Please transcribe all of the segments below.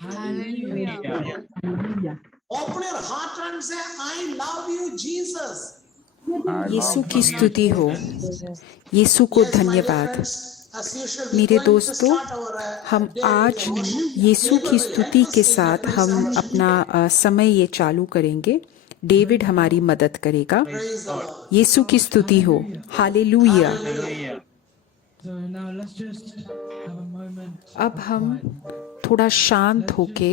Hallelujah. Hallelujah. Open your heart and say, I love you, Jesus. यीशु की स्तुति हो, यीशु को Yes, my dear धन्यवाद। friends, as usual, we're मेरे going to दोस्तों, start our हम day आज with worship. यीशु की David, स्तुति help के us in साथ that, please. हम अपना समय ये चालू करेंगे। डेविड हमारी मदद करेगा। Praise the Lord. यीशु की स्तुति हो, hallelujah. Hallelujah. So now let's just have a moment. अब हम थोड़ा शांत होके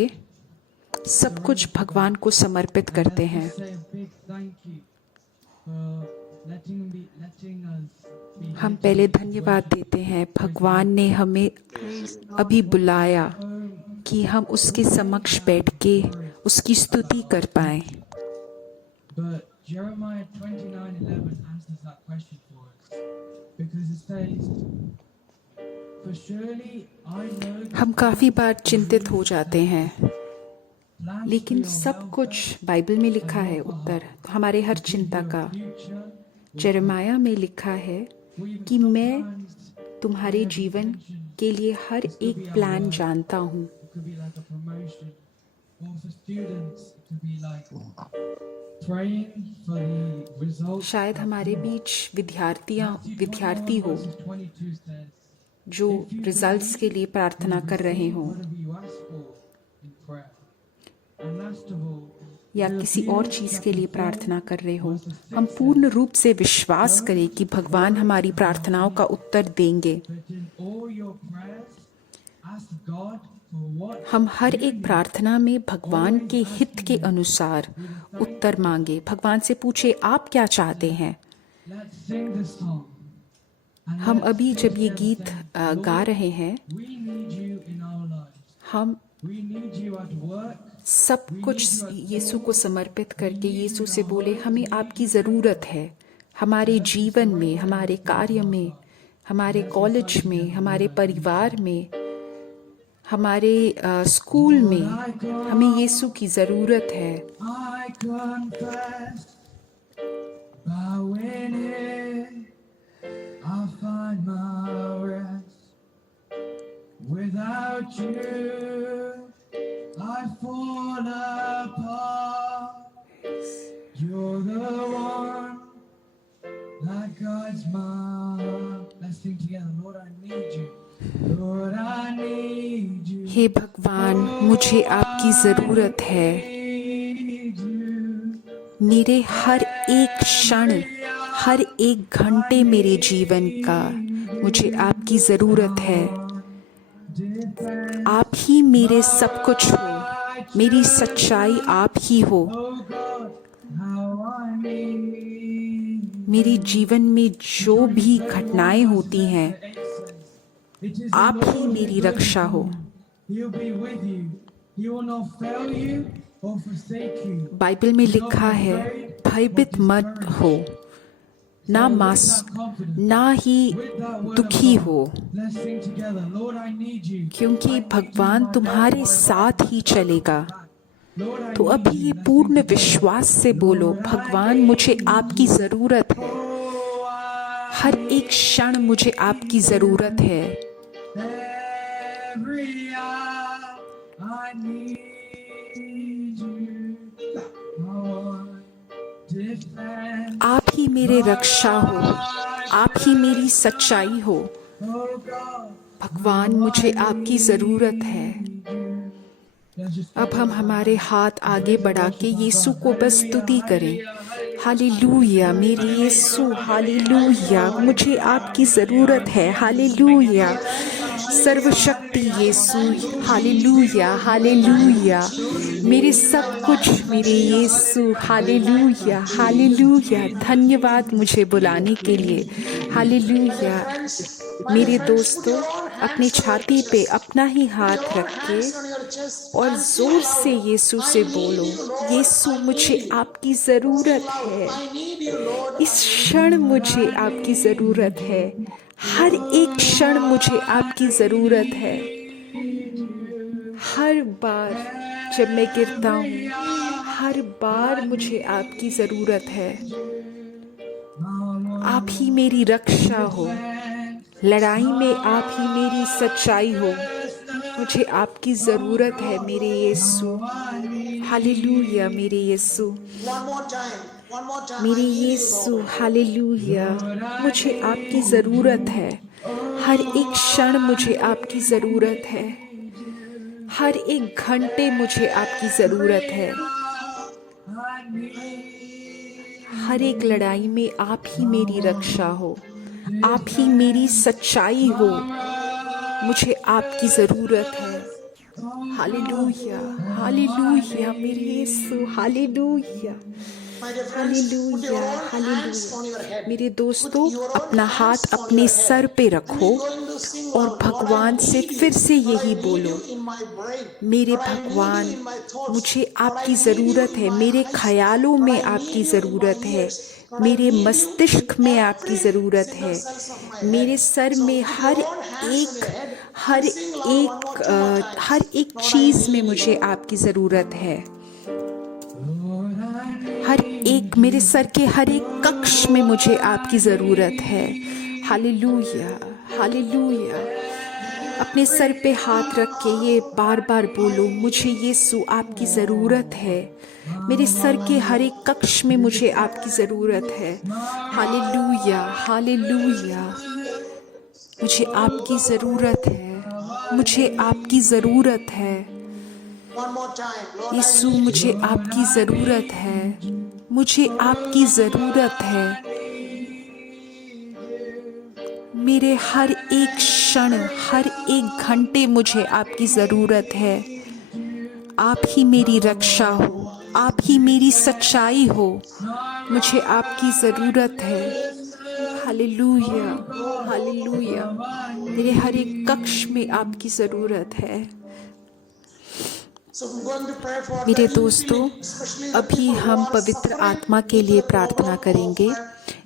सब कुछ भगवान को समर्पित करते हैं। Say a big thank you for letting us be हम पहले धन्यवाद देते हैं, भगवान ने हमें अभी बुलाया कि हम उसके समक्ष बैठ के उसकी स्तुति कर पाएं। But Jeremiah 29:11 answers that question for us because it says, "For surely I know." हम काफ़ी बार चिंतित हो जाते हैं, लेकिन सब कुछ बाइबल में लिखा है उत्तर हमारे हर चिंता का। यिर्मयाह में लिखा है कि मैं तुम्हारे जीवन के लिए हर एक प्लान जानता हूँ। It could be like a promotion, or for students, it could be like praying for the results. शायद हमारे बीच विद्यार्थी हो Verses 22 says, जो रिजल्ट्स के लिए प्रार्थना कर रहे हों, whatever you ask for in prayer. And last of all, या किसी और चीज़ के लिए प्रार्थना कर रहे हो, हम पूर्ण रूप से विश्वास करें कि भगवान हमारी प्रार्थनाओं का उत्तर देंगे। but in all your prayers, ask God for what हम हर एक प्रार्थना में भगवान के हित के अनुसार उत्तर मांगे। भगवान से पूछे, आप क्या चाहते हैं। Let's sing the song. And हम let's अभी sing जब ये together गीत saying, गा रहे हैं, We need you in our lives. हम We need you at work. सब कुछ यीशु को समर्पित करके यीशु से बोले, हमें आपकी ज़रूरत है हमारे जीवन में, हमारे कार्य में, हमारे कॉलेज में, हमारे परिवार में, हमारे स्कूल में, हमें यीशु की ज़रूरत है। I confess, bowing here, I find my rest. Without you, I fall apart. You're the one that guides my heart. Let's sing together. Lord, I need you. Lord, I need you. हे भगवान, मुझे आपकी ज़रूरत है। Need you. मेरे हर एक क्षण, हर एक घंटे मेरे जीवन का मुझे आपकी ज़रूरत है। आप ही मेरे सब कुछ हो, मेरी सच्चाई आप ही हो। Oh God, how I need you. मेरे जीवन में जो भी घटनाएं होती हैं, It is the आप ही Lord मेरी who रक्षा हो। He'll be with you. He will not fail you or forsake you. Bible में लिखा है, भयभीत मत हो, ना ही दुखी हो, Let's sing together. Lord, I need you. क्योंकि भगवान तुम्हारे साथ ही चलेगा। Lord, I तो अभी ये पूर्ण विश्वास से बोलो, भगवान मुझे आपकी ज़रूरत है, हर एक क्षण मुझे आपकी ज़रूरत है। every hour I need you. Lord, defend. आप ही मेरे रक्षा हो, आप ही मेरी सच्चाई हो। Oh God. भगवान मुझे आपकी ज़रूरत है। Let's just अब हम हमारे हाथ आगे बढ़ा के यीशु को बस स्तुति करें। हालेलुया मेरे यीशु, हालेलुया मुझे आपकी ज़रूरत है। हालेलुया सर्वशक्ति यीशु, हालेलुया हालेलुया मेरे सब कुछ मेरे यीशु, हालेलुया हालेलुया। धन्यवाद मुझे बुलाने के लिए। हालेलुया मेरे दोस्तों, अपनी छाती पे अपना ही हाथ रख के और ज़ोर से यीशु से बोलो, यीशु मुझे आपकी ज़रूरत है। इस क्षण मुझे आपकी ज़रूरत है, हर एक क्षण मुझे आपकी ज़रूरत है। हर बार जब मैं गिरता हूँ, हर बार मुझे आपकी ज़रूरत है। आप ही मेरी रक्षा हो, लड़ाई में आप ही मेरी सच्चाई हो। मुझे आपकी ज़रूरत है मेरे यीशु। हालेलुया मेरे यीशु, One more time. One more time. मेरे I need you, Yeshu. Lord. Hallelujah, मुझे आपकी ज़रूरत है। हर एक क्षण मुझे आपकी ज़रूरत है। हर एक घंटे मुझे आपकी ज़रूरत है। हर एक लड़ाई में आप ही मेरी रक्षा हो, आप ही मेरी सच्चाई हो। मुझे आपकी ज़रूरत है। हालेलुया, हालेलुया मेरे यीशु। Hallelujah, My dear friends, put your hallelujah, own hands hallelujah. on your head. मेरे दोस्तों, Put your own अपना hands हाथ on अपने your सर head. पे And रखो we're going to sing, और Lord, Lord, I भगवान से need you. फिर से Lord, यही I need बोलो, you in my brain. मेरे Lord, I need भगवान, you in my thoughts. मुझे Lord, I आपकी need ज़रूरत you in है। my मेरे eyes. ख़यालों Lord, में I need आपकी you in my ज़रूरत है। ears. Lord, I मेरे need you मस्तिष्क in में आपकी every ज़रूरत single है। cells of my मेरे head. सर So में put her your own hands on your head her and sing, Lord, one more, two more times. हर एक Lord, I चीज़ में need मुझे you. आपकी ज़रूरत है। हर एक, मेरे सर के हर एक कक्ष में मुझे आपकी ज़रूरत है। Hallelujah, hallelujah. अपने सर पे हाथ रख के ये बार बार बोलो, मुझे यीशु आपकी ज़रूरत है। मेरे सर के हर एक कक्ष में मुझे आपकी ज़रूरत है। Hallelujah, hallelujah. मुझे आपकी ज़रूरत है, मुझे आपकी ज़रूरत है। One more time. Lord, I Yeshu, need मुझे you. आपकी ज़रूरत है, मुझे आपकी ज़रूरत है। मेरे हर एक क्षण, हर एक घंटे मुझे आपकी ज़रूरत है। आप ही मेरी रक्षा हो, आप ही मेरी सच्चाई हो। मुझे आपकी ज़रूरत है। Hallelujah, hallelujah. मेरे हर एक कक्ष में आपकी ज़रूरत है। So I'm going to pray for मेरे the दोस्तों, infilling, especially the अभी people who हम are पवित्र suffering आत्मा के with लिए the प्रार्थना problem करेंगे। of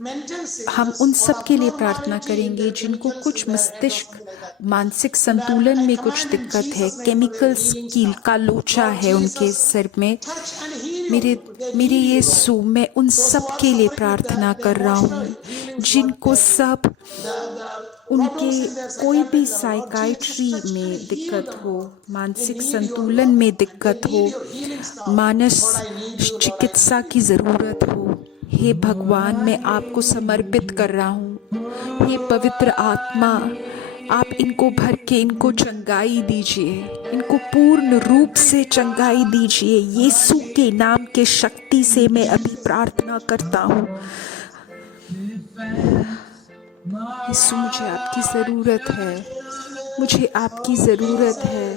mental हम sickness उन or सब के लिए प्रार्थना abnormality in करेंगे their जिनको chemicals कुछ in their head or मस्तिष्क something like that. मानसिक And संतुलन I में कुछ command in दिक्कत है, Jesus' name for their chemicals healings की now. का लोचा Lord है उनके Jesus, सिर में। touch and heal you. मेरे They मेरे need you, यीशु, Lord. मैं उन Those सब who are के लिए suffering with प्रार्थना the कर रहा emotional हूँ healings, Lord, जिनको सब the उनके problems in their कोई भी psychiatric level, Lord Jesus, psychiatry touch and में heal दिक्कत them, हो, Lord. They मानसिक need your संतुलन love. में They दिक्कत हो, need your healings now. Manas Lord, I need you. Lord, I चिकित्सा need की you. ज़रूरत हो, हे भगवान, मैं आपको समर्पित कर रहा हूँ। हे पवित्र आत्मा, आप इनको भर के इनको चंगाई दीजिए, इनको पूर्ण रूप से चंगाई दीजिए। यीशु के नाम के शक्ति से मैं अभी प्रार्थना करता हूँ। यीशु, मुझे आपकी ज़रूरत है, मुझे आपकी ज़रूरत है,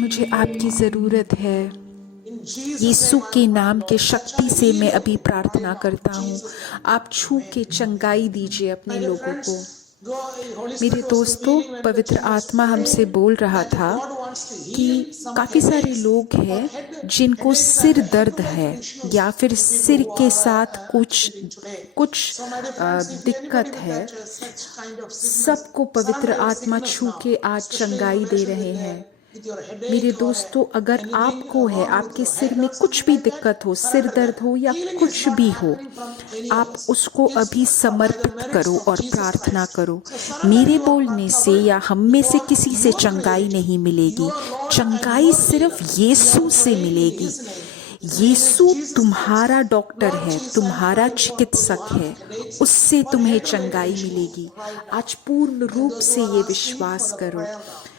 मुझे आपकी ज़रूरत है। In Jesus' यीशु name, के I नाम pray, के Lord. Touch शक्ति and से heal मैं you अभी प्रार्थना right now. करता हूँ। Jesus' name. आप छू के चंगाई दीजिए अपने My dear लोगों को। friends, Holy मेरे Spirit was दोस्तों, revealing when the पवित्र team was आत्मा हमसे praying बोल रहा that था God wants to कि heal some काफ़ी सारे headaches लोग or हैं headaches जिनको and सिर दर्द head-related है issues या फिर to people सिर who के are साथ sitting today. कुछ So my dear friends, if anybody दिक्कत with है, that such kind of sickness, सबको पवित्र surrender your आत्मा sickness छू now, के आज especially in चंगाई दे relation रहे with हैं। with your मेरे headache or दोस्तों, अगर anything आपको है, wrong with आपके your सिर head में or कुछ something भी like that, दिक्कत हो, सिर surrender दर्द that. हो या Healing is कुछ not भी हो, happening from any of आप us. उसको It's अभी by the समर्पित merits करो of और Jesus प्रार्थना Christ. करो। So surrender मेरे your बोलने से trouble या हम में से before किसी से your चंगाई Creator, नहीं मिलेगी। your Lord and चंगाई your सिर्फ Healer. यीशु We are से praying in मिलेगी। His name. His name is Yeshu Jesus तुम्हारा Christ. डॉक्टर Lord है, Jesus, I'm तुम्हारा praying for those who चिकित्सक have है, headaches उससे or तुम्हें head-related चंगाई issues मिलेगी। right now. आज पूर्ण And रूप those who से are ये asking for विश्वास the करो। prayer now.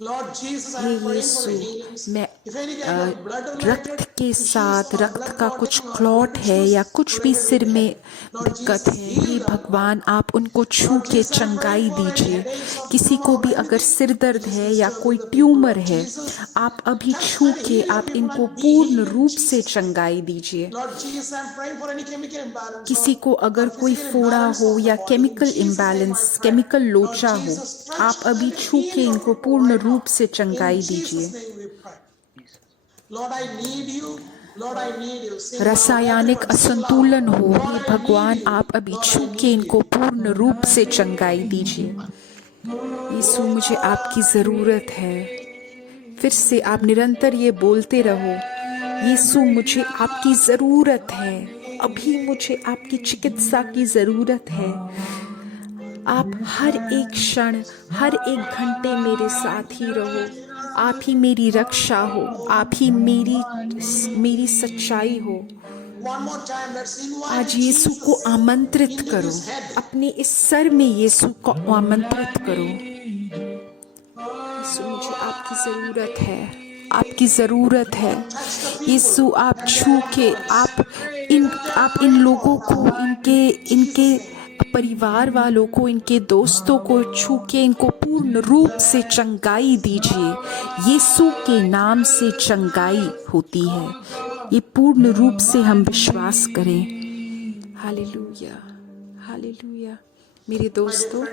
Lord Jesus, hey I'm praying for Yeshu, the healings. मैं If any kind of blood-related रक्त के issues साथ or रक्त blood का कुछ clotting or क्लॉट blood है issues या कुछ भी related सिर with में head, Lord दिक्कत Jesus, है, heal हे them right भगवान, now. आप उनको छू Lord के Jesus, I'm praying चंगाई for any दीजिए। headaches of किसी tumor को or भी अगर anything सिर दर्द which is है या कोई disturbing the people. Tumour Lord है, Jesus, आप अभी touch छू and के heal your आप people इनको and be पूर्ण healed in रूप से Jesus' name. चंगाई दीजिए। Lord Jesus, I'm praying for any chemical imbalance किसी को or अगर कोई physical फोड़ा imbalance हो of the या body. In chemical Jesus' name I imbalance, pray. Chemical Lord लोचा हो, Jesus, touch आप अभी and छू heal के your इनको people पूर्ण right रूप now. से In चंगाई Jesus' दीजिए। name we pray. Lord, I need you. Lord, I need you. Sing loud. रासायनिक Everyone sing असंतुलन loud. हो, Lord, हे I need भगवान, you. आप अभी Lord, छू I के need इनको you. पूर्ण रूप से चंगाई दीजिए। यीशु, मुझे आपकी ज़रूरत है। फिर से आप निरंतर ये बोलते रहो, यीशु, मुझे आपकी ज़रूरत है। अभी मुझे आपकी चिकित्सा की ज़रूरत है। आप हर एक क्षण, हर एक घंटे मेरे साथ ही रहो। आप ही मेरी रक्षा हो, आप ही मेरी सच्चाई हो। One more time, let's invite आज यीशु को Jesus आमंत्रित into करो, this head. अपने इस सर में यीशु को आमंत्रित करो। यीशु, मुझे आपकी ज़रूरत है, आपकी ज़रूरत है। यीशु, आप छू के आप इन लोगों को, इनके परिवार वालों को, इनके दोस्तों को छू के इनको पूर्ण रूप से चंगाई दीजिए। यीशु के नाम से चंगाई होती है, ये पूर्ण रूप से हम विश्वास करें। Hallelujah, hallelujah. मेरे दोस्तों,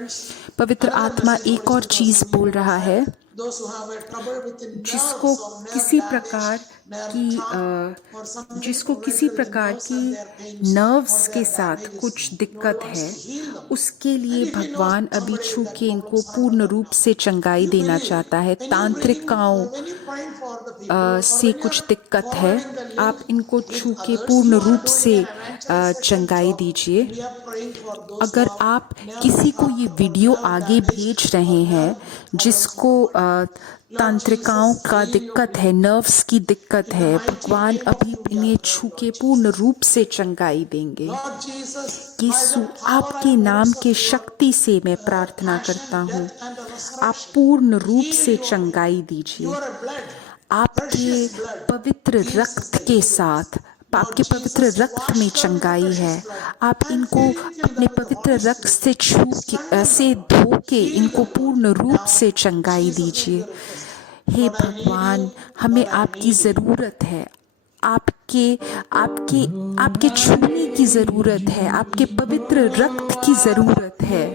पवित्र आत्मा एक और चीज़ बोल रहा है। Those who have a trouble with the जिसको nerves or nerve किसी damage, प्रकार nerve की thumb, or something जिसको किसी related with प्रकार nerves की and their pains, nerves or के their साथ damages, कुछ Lord दिक्कत wants है, to heal them. उसके लिए And if you know भगवान अभी somebody छू with that के इनको problem, पूर्ण suffer रूप now. से चंगाई You देना believe. चाहता है। When you तांत्रिकाओं bring, when you praying for the people, or से when कुछ you're दिक्कत है, following the link आप इनको with छू के others, पूर्ण you are रूप doing से an evangelization चंगाई job. दीजिए। We are praying for those who अगर have आप nerve किसी को hurt ये or वीडियो nerve आगे damage भेज or रहे हैं nerve problems जिसको in the body. तांत्रिकाओं का दिक्कत है, नर्व्स की दिक्कत है, भगवान अभी इन्हें छू के पूर्ण रूप से चंगाई देंगे। Lord Jesus, Yeshu, by the power आपके and नाम works के of your शक्ति से मैं प्रार्थना passion, करता हूँ, death and आप resurrection, पूर्ण रूप heal से your चंगाई people. दीजिए। Your blood, आपके precious blood, पवित्र gives us रक्त the के healing. साथ, Lord आपके पवित्र Jesus, रक्त wash में them with the चंगाई precious है। blood आप and इनको fill अपने them with the पवित्र Holy रक्त Spirit. से छू के Strengthen से them. धो के Heal इनको them, पूर्ण Lord. रूप Now, से चंगाई Jesus' name दीजिए। we request. Hey Lord, I need भगवान, you. हमें Lord, I आपकी need you. ज़रूरत है। आपके आपके आपके छूने की ज़रूरत है, आपके पवित्र रक्त की ज़रूरत है।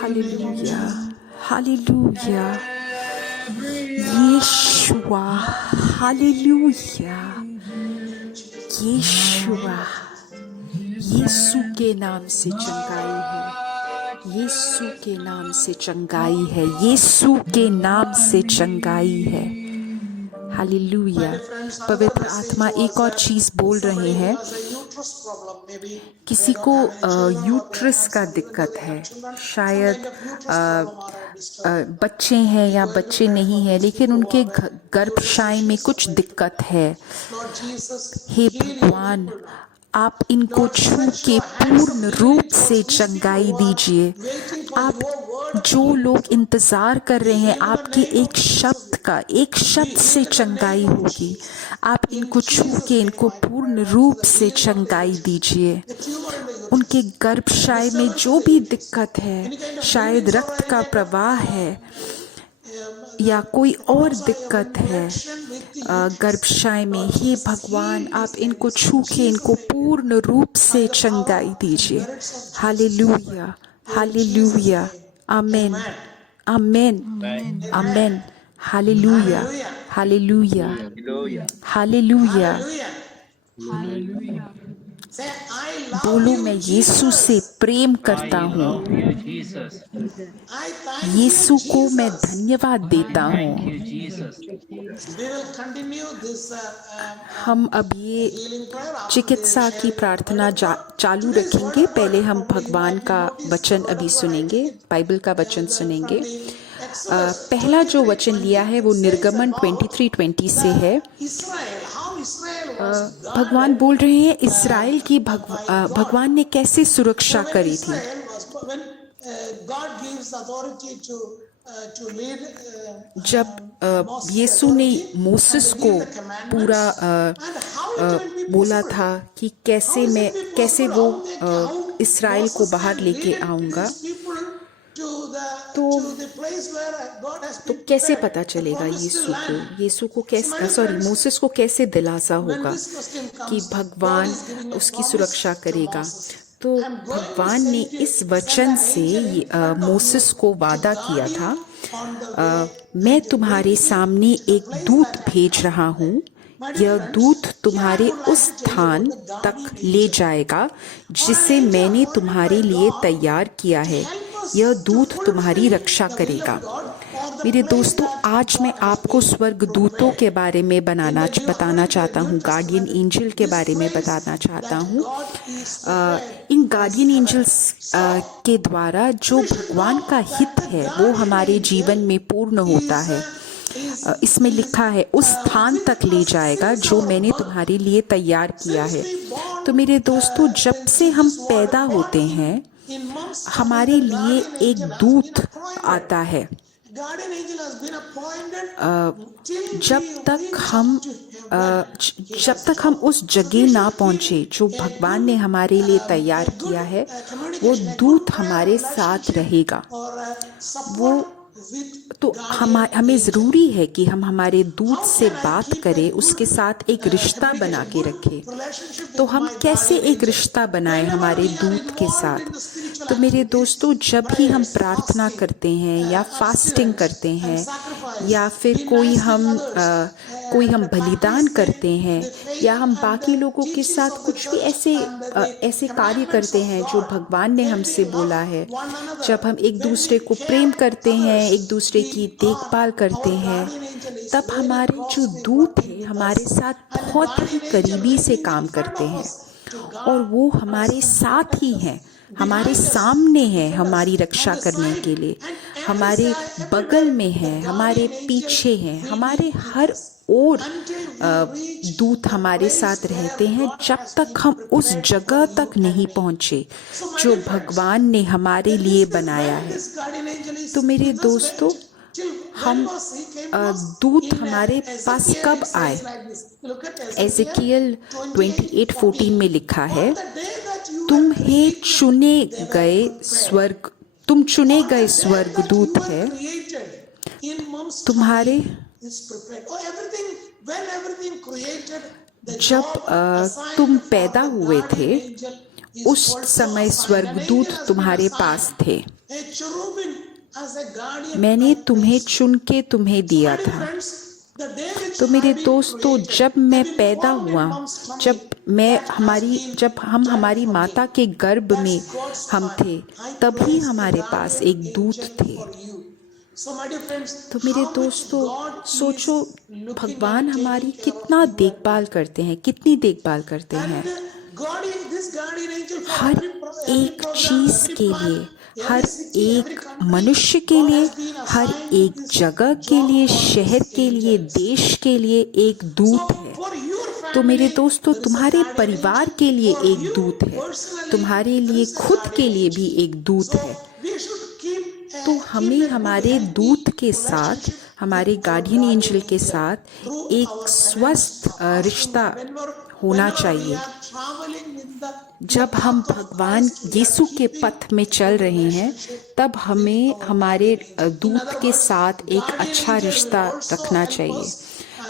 हालेलुया, हालेलुया, यीशुआ, हालेलुया, यीशुआ। यीशु के नाम से चंगाई है, यीशु के नाम से चंगाई है, यीशु के नाम से चंगाई है। हालेलुया। पवित्र आत्मा एक और चीज़ बोल रहे हैं। किसी को यूट्रस का दिक्कत है, शायद बच्चे हैं या बच्चे नहीं हैं, लेकिन उनके गर्भाशय में कुछ दिक्कत है। हे भगवान, आप इनको छू के पूर्ण रूप से चंगाई दीजिए। आप जो लोग इंतज़ार कर रहे हैं आपके एक शब्द से चंगाई होगी, आप इनको छू के इनको पूर्ण रूप से चंगाई दीजिए। उनके गर्भाशय में जो भी दिक्कत है, शायद रक्त का प्रवाह है या कोई और दिक्कत है गर्भाशय में, हे भगवान, आप इनको छू के इनको पूर्ण रूप से चंगाई दीजिए। Hallelujah, hallelujah, amen, amen, amen. Hallelujah, hallelujah, hallelujah. बोलो, मैं यीशु से प्रेम करता हूँ, यीशु को मैं धन्यवाद देता हूँ। हम अब ये चिकित्सा की प्रार्थना चालू रखेंगे। पहले हम भगवान का वचन अभी सुनेंगे, बाइबल का वचन सुनेंगे। पहला जो वचन लिया है वो निर्गमन 23:20 से है। भगवान बोल रहे हैं इस्राएल की भगवान ने कैसे सुरक्षा करी थी। जब यीशु ने मूसेस को पूरा बोला था कि कैसे वो इस्राएल को बाहर लेके आऊँगा, तो कैसे पता चलेगा यीशु को कैसे मूसेस को कैसे दिलासा होगा कि भगवान उसकी सुरक्षा करेगा। तो भगवान ने इस वचन से मूसेस को वादा किया था, मैं तुम्हारे सामने एक दूत भेज रहा हूँ, यह दूत तुम्हारे उस स्थान तक ले जाएगा जिसे मैंने तुम्हारे लिए तैयार किया है, यह दूत तुम्हारी रक्षा करेगा। मेरे दोस्तों, आज मैं आपको स्वर्गदूतों के बारे में बताना चाहता हूँ, गार्डियन एंजल के बारे में बताना चाहता हूँ। इन गार्डियन एंजल्स के द्वारा जो भगवान का हित है वो हमारे जीवन में पूर्ण होता है। इसमें लिखा है, उस स्थान तक ले जाएगा जो मैंने तुम्हारे लिए तैयार किया है। तो मेरे दोस्तों, जब से हम पैदा होते हैं हमारे लिए एक दूत आता है। जब तक हम उस जगह ना पहुंचे जो भगवान ने हमारे लिए तैयार किया है, वो दूत हमारे साथ रहेगा। वो तो हमें ज़रूरी है कि हम हमारे दूत से बात करें, उसके साथ एक रिश्ता बना के रखें। तो हम कैसे एक रिश्ता बनाएं हमारे दूत के साथ? तो मेरे दोस्तों, जब भी हम प्रार्थना करते हैं या फास्टिंग करते हैं या फिर कोई हम बलिदान करते हैं या हम बाकी लोगों के साथ कुछ भी ऐसे कार्य करते हैं जो भगवान ने हमसे बोला है, जब हम एक दूसरे को प्रेम करते हैं, एक दूसरे की देखभाल करते हैं, तब हमारे जो दूत हैं हमारे साथ बहुत ही करीबी से काम करते हैं और वो हमारे साथ ही हैं, हमारे सामने हैं हमारी रक्षा करने के लिए, हमारे बगल में हैं, हमारे पीछे हैं, हमारे हर ओर दूत हमारे साथ रहते हैं जब तक हम उस जगह तक नहीं पहुंचे जो भगवान ने हमारे लिए बनाया है। तो मेरे दोस्तों, हम दूत हमारे पास कब आए? एज़ेकियल 28:14 में लिखा है, तुम चुने गए स्वर्गदूत है, तुम्हारे जब तुम पैदा हुए थे उस समय स्वर्गदूत तुम्हारे पास थे, मैंने तुम्हें चुन के तुम्हें दिया था। तो मेरे दोस्तों, जब मैं पैदा हुआ, जब हम हमारी माता के गर्भ में हम थे, तभी हमारे पास एक दूत थे। तो मेरे दोस्तों, सोचो भगवान हमारी कितना देखभाल करते हैं, कितनी देखभाल करते हैं। हर एक चीज़ के लिए, हर एक मनुष्य के लिए, हर एक जगह के लिए, शहर के लिए, देश के लिए एक दूत है। तो मेरे दोस्तों, तुम्हारे परिवार के लिए एक दूत है, तुम्हारे लिए खुद के लिए भी एक दूत है। तो हमें हमारे दूत के साथ, हमारे गार्डियन एंजल के साथ एक स्वस्थ रिश्ता होना चाहिए। जब हम भगवान यीशु के पथ में चल रहे हैं, तब हमें हमारे दूत के साथ एक अच्छा रिश्ता रखना चाहिए।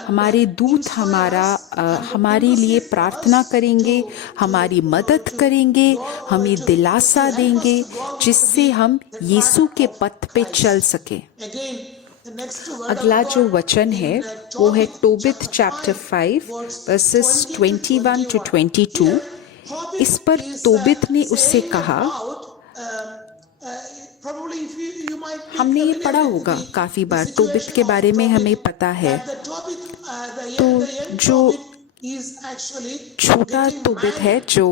हमारे दूत हमारे लिए प्रार्थना करेंगे, हमारी मदद करेंगे, हमें दिलासा देंगे, जिससे हम यीशु के पथ पे चल सके। अगला जो वचन है वो है टोबित चैप्टर 5 वर्सेस 21 to 22। इस पर तोबित ने उससे कहा, हमने ये पढ़ा होगा काफ़ी बार, तोबित के बारे में हमें पता है। तो जो छोटा तोबित है, जो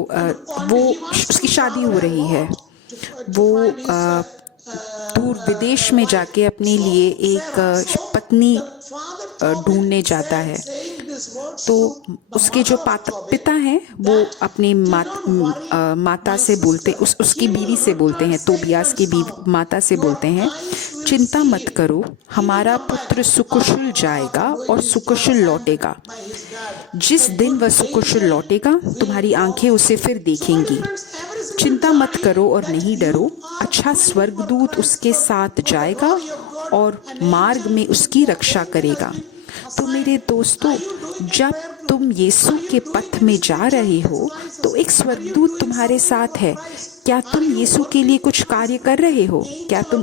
वो उसकी शादी हो रही है, वो दूर विदेश में जाके अपने लिए एक पत्नी ढूंढने जाता है। तो उसके जो पिता हैं वो अपनी माता से बोलते, उसकी बीवी से बोलते हैं, तोबियास की माता से बोलते हैं, चिंता मत करो, हमारा पुत्र सुकुशल जाएगा और सुकुशल लौटेगा। जिस दिन वह सुकुशल लौटेगा तुम्हारी आंखें उसे फिर देखेंगी। चिंता मत करो और नहीं डरो, अच्छा स्वर्गदूत उसके साथ जाएगा और मार्ग में उसकी रक्षा करेगा। तो मेरे दोस्तों, जब तुम यीशु के पथ में जा रहे हो तो एक स्वर्गदूत तुम्हारे साथ है। क्या तुम यीशु के लिए कुछ कार्य कर रहे हो? क्या तुम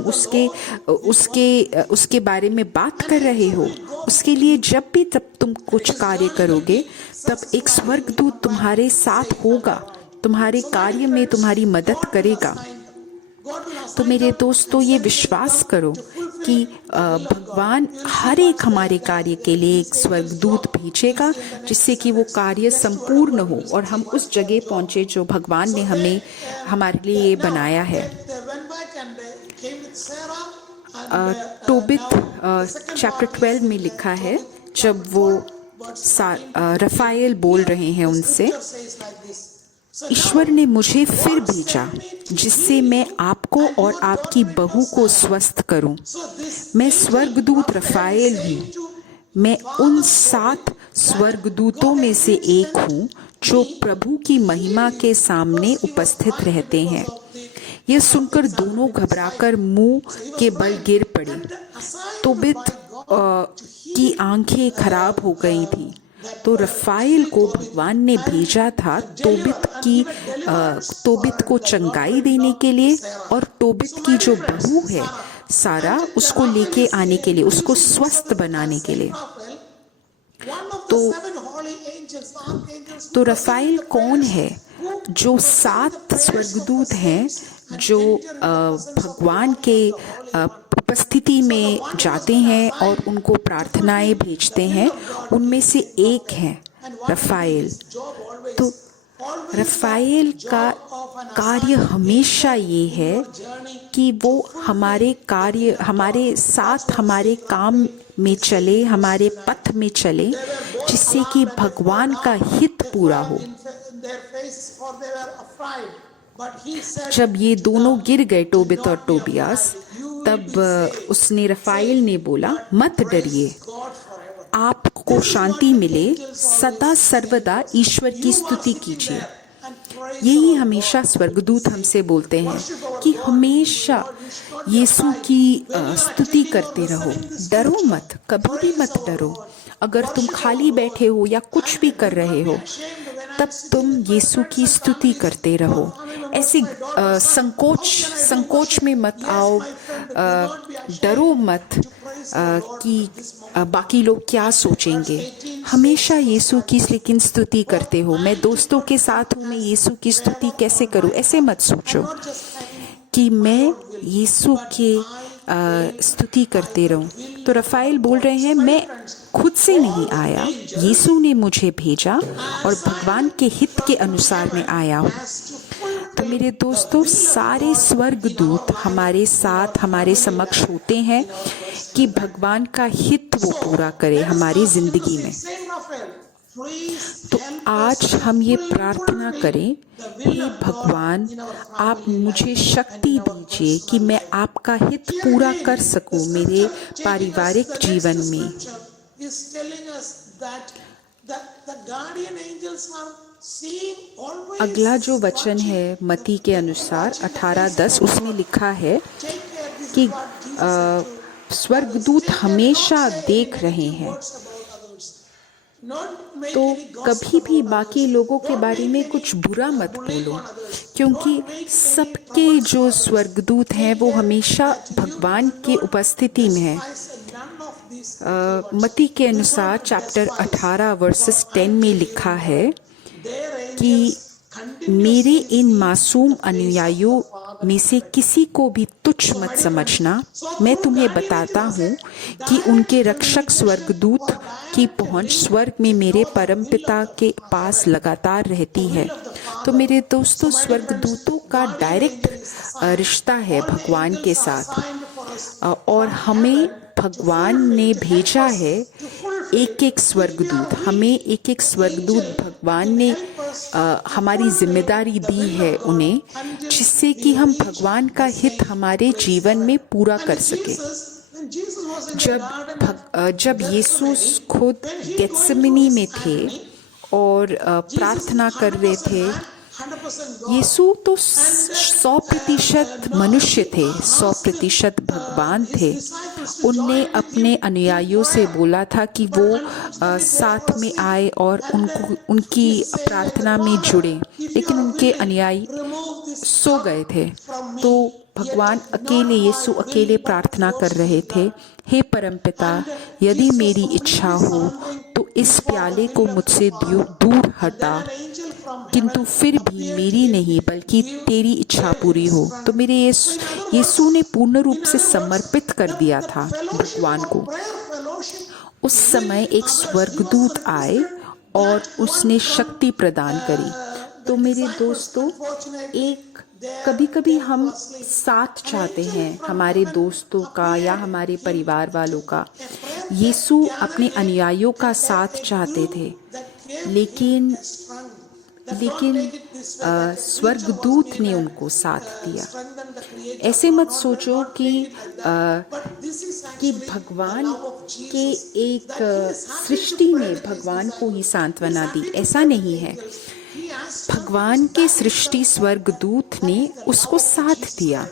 उसके बारे में बात कर रहे हो? उसके लिए जब तुम कुछ कार्य करोगे, तब एक स्वर्गदूत तुम्हारे साथ होगा, तुम्हारे कार्य में तुम्हारी मदद करेगा। तो मेरे दोस्तों, ये विश्वास करो कि भगवान हर एक हमारे कार्य के लिए एक स्वर्गदूत भेजेगा जिससे कि वो कार्य संपूर्ण हो और हम उस जगह पहुंचे जो भगवान ने हमें हमारे लिए बनाया है। टोबित चैप्टर 12 में लिखा है, जब वो रफाएल बोल रहे हैं उनसे, ईश्वर ने मुझे फिर भेजा जिससे मैं आपको और आपकी बहू को स्वस्थ करूं। मैं स्वर्गदूत रफाएल हूँ। मैं उन 7 स्वर्गदूतों में से एक हूँ जो प्रभु की महिमा के सामने उपस्थित रहते हैं। यह सुनकर दोनों घबराकर मुंह के बल गिर पड़े। तोबित की आंखें खराब हो गई थी, तो रफाएल को भगवान ने भेजा था तोबित को चंगाई देने के लिए और तोबित की जो बहू है सारा उसको लेके आने के लिए, उसको स्वस्थ बनाने के लिए। तो रफाएल कौन है? जो 7 स्वर्गदूत हैं जो भगवान के उपस्थिति में जाते हैं और उनको प्रार्थनाएं भेजते हैं, उनमें से एक है रफाएल। तो रफाएल का कार्य हमेशा ये है कि वो हमारे साथ हमारे काम में चले, हमारे पथ में चले, जिससे कि भगवान का हित पूरा हो। जब ये दोनों गिर गए, टोबित और टोबियास, तब उसने रफाएल ने बोला, मत डरिए, आपको शांति मिले, सदा सर्वदा ईश्वर की स्तुति कीजिए। यही हमेशा स्वर्गदूत हमसे बोलते हैं कि हमेशा यीशु की स्तुति करते रहो, डरो मत, कभी भी मत डरो। अगर तुम खाली बैठे हो या कुछ भी कर रहे हो, तब तुम यीशु की स्तुति करते रहो। ऐसे संकोच में मत आओ, डरो मत कि बाकी लोग क्या सोचेंगे। हमेशा यीशु की लेकिन स्तुति करते हो। मैं दोस्तों के साथ हूँ, मैं यीशु की स्तुति कैसे करूँ, ऐसे मत सोचो कि मैं यीशु के स्तुति करते रहूं। तो रफाएल बोल रहे हैं, मैं खुद से नहीं आया, यीशु ने मुझे भेजा और भगवान के हित के अनुसार मैं आया हूँ। तो मेरे दोस्तों, सारे स्वर्गदूत हमारे साथ हमारे समक्ष होते हैं कि भगवान का हित वो पूरा करे हमारी जिंदगी में। तो आज हम ये प्रार्थना करें, हे भगवान, आप मुझे शक्ति दीजिए कि मैं आपका हित पूरा कर सकूं मेरे पारिवारिक जीवन में। अगला जो वचन है मत्ती के अनुसार 18:10, उसमें लिखा है कि स्वर्गदूत हमेशा देख रहे हैं। तो कभी भी बाकी लोगों के बारे में कुछ बुरा मत बोलो, क्योंकि सबके जो स्वर्गदूत हैं वो हमेशा भगवान की उपस्थिति में है। मत्ती के अनुसार चैप्टर 18 वर्सेस 10 में लिखा है कि मेरे इन मासूम अनुयायियों में से किसी को भी तुच्छ मत समझना। मैं तुम्हें बताता हूँ कि उनके रक्षक स्वर्गदूत की पहुँच स्वर्ग में मेरे परमपिता के पास लगातार रहती है। तो मेरे दोस्तों, स्वर्गदूतों का डायरेक्ट रिश्ता है भगवान के साथ, और हमें भगवान ने भेजा है एक स्वर्गदूत। हमें एक स्वर्गदूत भगवान ने हमारी जिम्मेदारी दी है उन्हें, जिससे कि हम भगवान का हित हमारे जीवन में पूरा कर सके। जब यीशु खुद गेत्सेमनी में थे और प्रार्थना कर रहे थे, यीशु तो 100% मनुष्य थे, 100% भगवान थे। उनने अपने अनुयायियों से बोला था कि वो साथ में आए और उनकी प्रार्थना में जुड़े, लेकिन उनके अनुयायी सो गए थे। तो भगवान अकेले, यीशु अकेले प्रार्थना कर रहे थे, हे परमपिता, यदि मेरी इच्छा हो तो इस प्याले को मुझसे दूर हटा, किंतु फिर भी मेरी नहीं बल्कि तेरी इच्छा पूरी हो। तो मेरे यीशु ने पूर्ण रूप से समर्पित कर दिया था भगवान को। उस समय एक स्वर्गदूत आए और उसने शक्ति प्रदान करी। तो मेरे दोस्तों, एक कभी कभी हम साथ चाहते हैं हमारे दोस्तों का या हमारे परिवार वालों का। यीशु अपने अनुयायियों का साथ चाहते थे, लेकिन स्वर्गदूत ने उनको साथ दिया। ऐसे मत सोचो कि भगवान के एक सृष्टि ने भगवान को ही सांत्वना दी, ऐसा नहीं है। भगवान के सृष्टि स्वर्गदूत ने उसको साथ दिया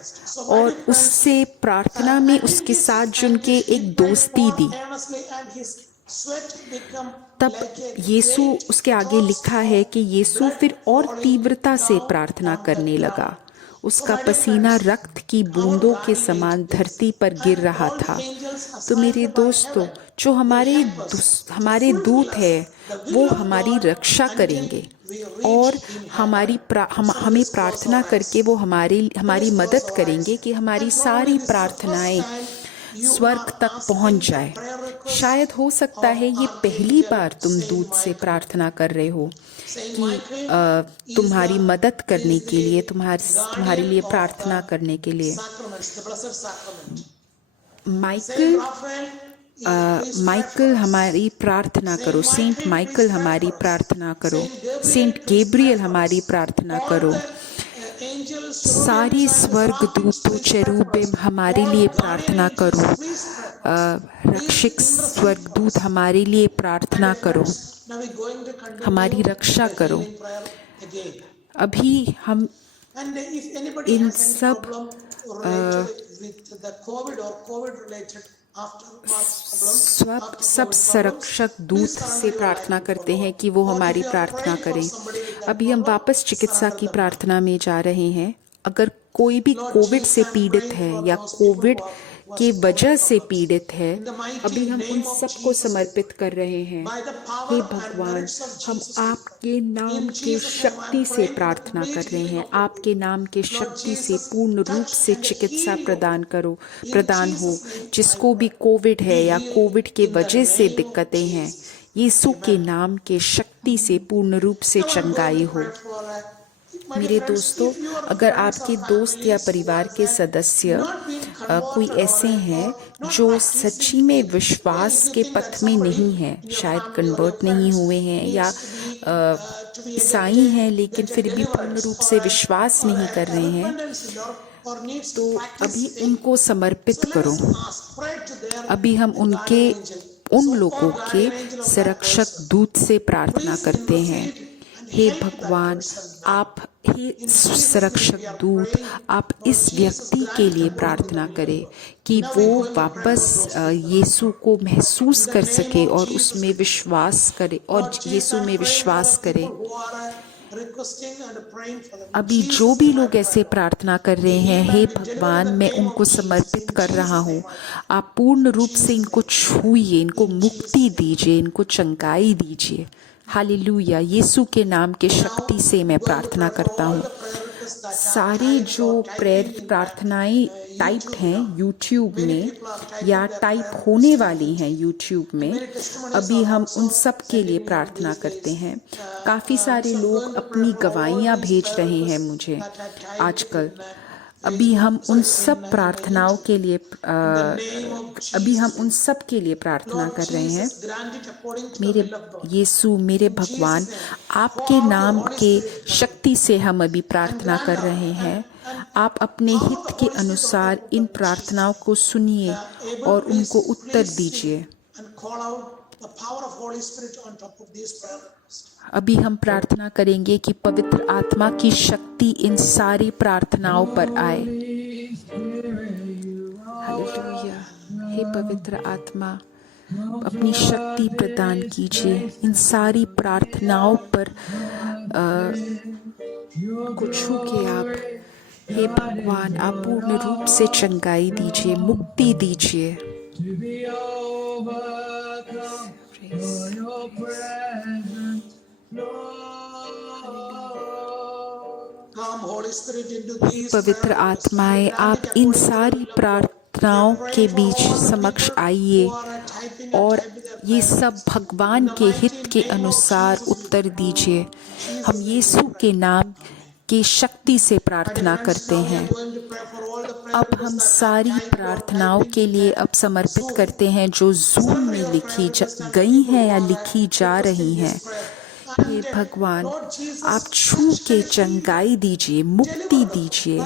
और उससे प्रार्थना में उसके साथ जुड़ के एक दोस्ती दी। तब यीशु, उसके आगे लिखा है कि यीशु फिर और तीव्रता से प्रार्थना करने लगा। उसका पसीना रक्त की बूंदों के समान धरती पर गिर रहा था। तो मेरे दोस्तों, जो हमारे दूत है वो हमारी रक्षा करेंगे और हमें प्रार्थना करके वो हमारी मदद करेंगे कि हमारी सारी प्रार्थनाएं स्वर्ग तक पहुंच जाए। शायद हो सकता है ये पहली बार तुम दूत से प्रार्थना कर रहे हो कि तुम्हारी मदद करने के लिए, तुम्हारे लिए प्रार्थना करने के लिए। माइकल हमारी प्रार्थना करो, सेंट माइकल हमारी प्रार्थना करो, सेंट गैब्रियल हमारी प्रार्थना करो, सारी स्वर्गदूतों चेरूबिम हमारे लिए प्रार्थना करो, रक्षक स्वर्गदूत हमारे लिए प्रार्थना करो, हमारी रक्षा करो। अभी हम इन सब संरक्षक दूत से प्रार्थना करते हैं कि वो हमारी प्रार्थना करें। अभी हम वापस चिकित्सा की प्रार्थना में जा रहे हैं। अगर कोई भी कोविड से पीड़ित है या कोविड के वजह से पीड़ित है, अभी हम उन सबको समर्पित कर रहे हैं। हे भगवान, हम आपके नाम के शक्ति से प्रार्थना कर रहे हैं। आपके नाम के शक्ति से पूर्ण रूप से चिकित्सा प्रदान हो। जिसको भी कोविड है या कोविड के वजह से दिक्कतें हैं, यीशु के नाम के शक्ति से पूर्ण रूप से चंगाई हो। मेरे दोस्तों, अगर आपके दोस्त या परिवार के सदस्य कोई ऐसे हैं जो सच्ची में विश्वास के पथ में नहीं हैं, शायद कन्वर्ट नहीं हुए हैं या ईसाई हैं लेकिन फिर भी पूर्ण रूप से विश्वास नहीं कर रहे हैं, तो अभी उनको समर्पित करो। अभी हम उन लोगों के संरक्षक दूत से प्रार्थना करते हैं। हे भगवान, हे संरक्षक दूत, आप इस व्यक्ति के लिए प्रार्थना करें कि वो वापस यीशु को महसूस कर सके और उसमें विश्वास करे और यीशु में विश्वास करे। अभी जो भी लोग ऐसे प्रार्थना कर रहे हैं, हे भगवान, मैं उनको समर्पित कर रहा हूँ। आप पूर्ण रूप से इनको छूइए, इनको मुक्ति दीजिए, इनको चंगाई दीजिए। हालेलुया। यीशु के नाम के शक्ति से मैं प्रार्थना करता हूँ। सारी जो प्रार्थनाएं टाइप्ड हैं यूट्यूब में या टाइप होने वाली हैं यूट्यूब में, अभी हम उन सब के लिए प्रार्थना करते हैं। काफ़ी सारे लोग अपनी गवाहियाँ भेज रहे हैं मुझे आजकल। अभी हम उन सब प्रार्थनाओं के लिए प्रार्थना कर रहे हैं। मेरे यीशु, मेरे भगवान, आपके नाम के शक्ति से हम अभी प्रार्थना कर रहे हैं। आप अपने हित के अनुसार इन प्रार्थनाओं को सुनिए और उनको उत्तर दीजिए। अभी हम प्रार्थना करेंगे कि पवित्र आत्मा की शक्ति इन सारी प्रार्थनाओं पर आए। हालेलुया। हे पवित्र आत्मा, अपनी शक्ति प्रदान कीजिए इन सारी प्रार्थनाओं पर को छू के आप, हे भगवान, आप पूर्ण रूप से चंगाई दीजिए, मुक्ति दीजिए। Hallelujah. Spirit, into these पवित्र prayer requests. आत्माएं, आप इन सारी प्रार्थनाओं के बीच समक्ष आइए और ये सब भगवान के हित के अनुसार उत्तर दीजिए। हम यीशु के नाम की शक्ति से प्रार्थना करते हैं। अब हम सारी प्रार्थनाओं के लिए अब समर्पित करते हैं जो जूम में लिखी गई हैं या लिखी जा रही हैं। हे भगवान, आप छू के चंगाई दीजिए, मुक्ति दीजिए।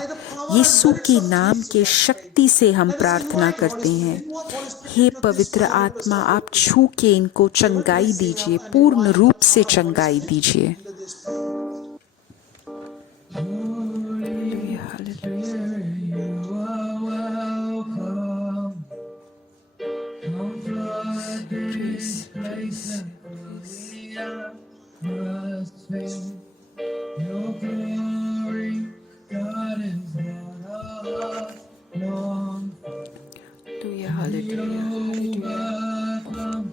यीशु के नाम के शक्ति से हम प्रार्थना करते हैं। हे पवित्र आत्मा, आप छू के इनको चंगाई दीजिए, पूर्ण रूप से चंगाई दीजिए। Your glory, God, is what our hearts long for. Overcome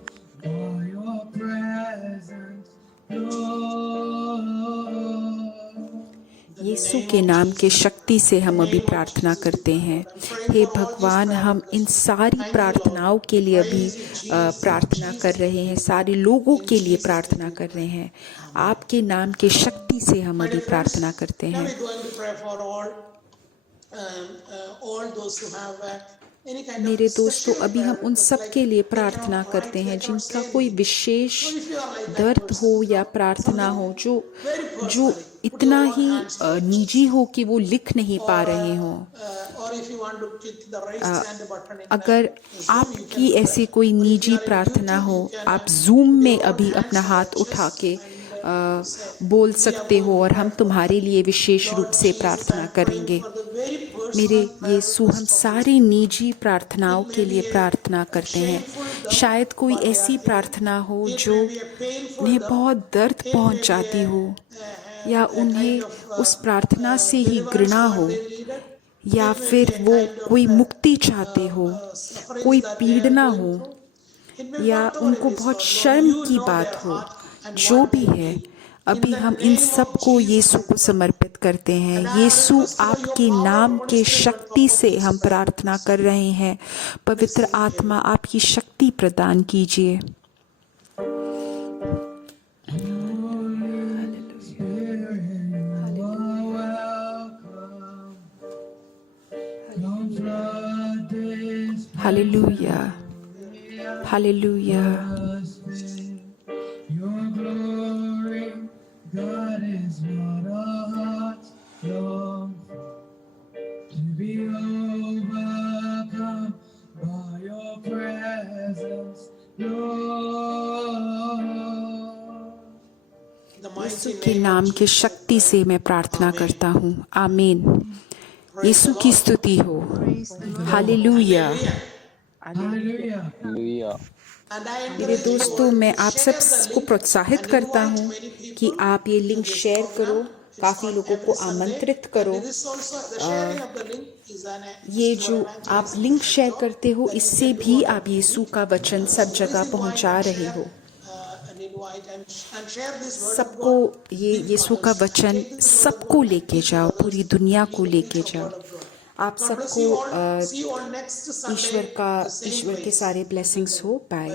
by your presence, Lord. यीशु के नाम के शक्ति से हम अभी प्रार्थना करते हैं। हे भगवान, हम इन सारी प्रार्थनाओं के लिए अभी प्रार्थना कर रहे हैं, सारे लोगों के लिए प्रार्थना कर रहे हैं। आपके नाम के शक्ति से हम अभी प्रार्थना करते हैं। मेरे दोस्तों, अभी हम उन सब के लिए प्रार्थना करते हैं जिनका कोई विशेष दर्द हो या प्रार्थना हो, जो इतना ही निजी हो कि वो लिख नहीं पा रहे हों। अगर आपकी ऐसी कोई निजी प्रार्थना हो, आप जूम में अभी अपना हाथ उठा के बोल सकते हो और हम तुम्हारे लिए विशेष रूप से प्रार्थना करेंगे। मेरे यीशु, हम सारी निजी प्रार्थनाओं के लिए प्रार्थना करते हैं। शायद कोई ऐसी प्रार्थना हो जो उन्हें बहुत दर्द पहुंचाती हो, या उन्हें उस प्रार्थना से ही घृणा हो, या फिर वो कोई मुक्ति चाहते हो, कोई पीड़ना हो, या उनको बहुत शर्म की बात हो। जो भी है, अभी हम इन सब को यीशु को समर्पित करते हैं। यीशु, आपके नाम के शक्ति से हम प्रार्थना कर रहे हैं। पवित्र आत्मा, आपकी शक्ति प्रदान कीजिए। Hallelujah, hallelujah. God is what our hearts long for, to be overcome by your presence, Lord. यीशु के नाम की शक्ति से मैं प्रार्थना करता हूँ। आमीन। यीशु की स्तुति हो। हालेलुया। Hallelujah. मेरे दोस्तों, मैं आप सबको प्रोत्साहित करता हूँ कि आप ये लिंक शेयर करो, काफ़ी लोगों को आमंत्रित करो। ये जो आप लिंक शेयर करते हो, इससे भी आप यीशु का वचन सब जगह पहुँचा रहे हो। सबको ये यीशु का वचन सबको लेके जाओ, पूरी दुनिया को लेके जाओ। आप सबको ईश्वर के सारे ब्लेसिंग्स हो। बाय।